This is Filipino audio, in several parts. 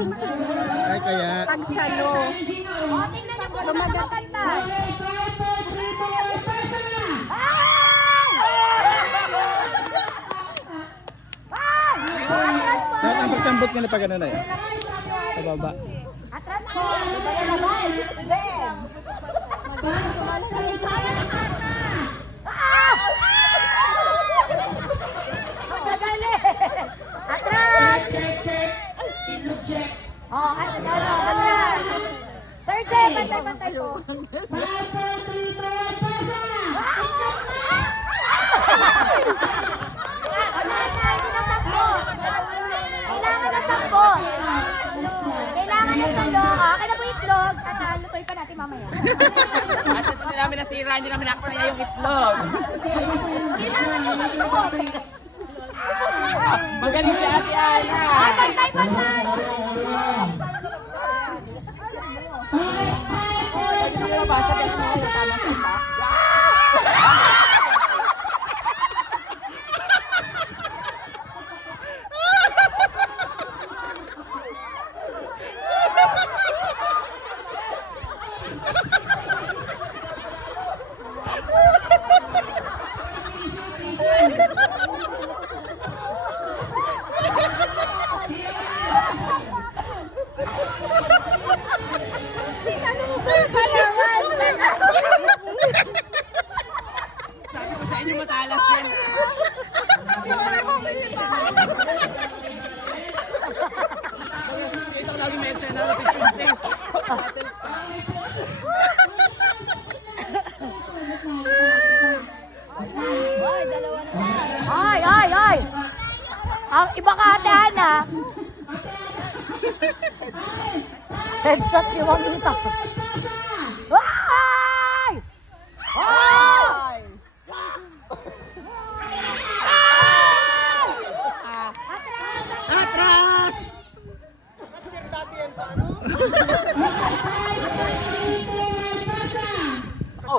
singsing. Ay, kaya. Pagsalo. O, tingnan niyo po naman kumakanta. Lahat ang pagsambot nila pag ano na yun. Sa baba. Atras ko. Ibaya naman. Then. Magdadali. Atras. Oh, atras. Sir Jay, pantay-pantay ko. Kailangan na sakbo. Kailangan na salo. Akin na po itlog. At lutoy pa natin mamaya. At hindi namin nasira, hindi namin nakasaya yung itlog. Kailangan na sakbo. Magaling si Ate Ana. Pantay-pantay. Basta ka na yung tama sa iba. Sabi ko sa inyo matalas yan. Ito lagi may eksena natin Tuesday. Ay, ay, ay. Ang iba ka Ate Ana. Headshot si Juanita. Ay! Ay! Atras! Oh,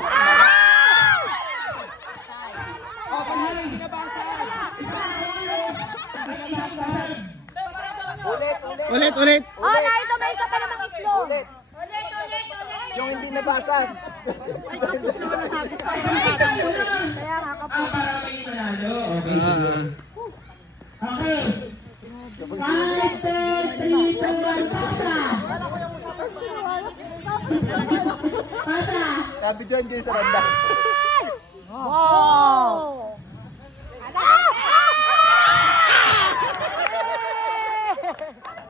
panalo yung binabasa. Ulit! Oh, na ito may isa pa namang itlog. Yung hindi nabasag. Kaya nga kapag. Okay. 5, 4, 3, 2, 1, pasa. Pasa. Sabi dyan din sa randa.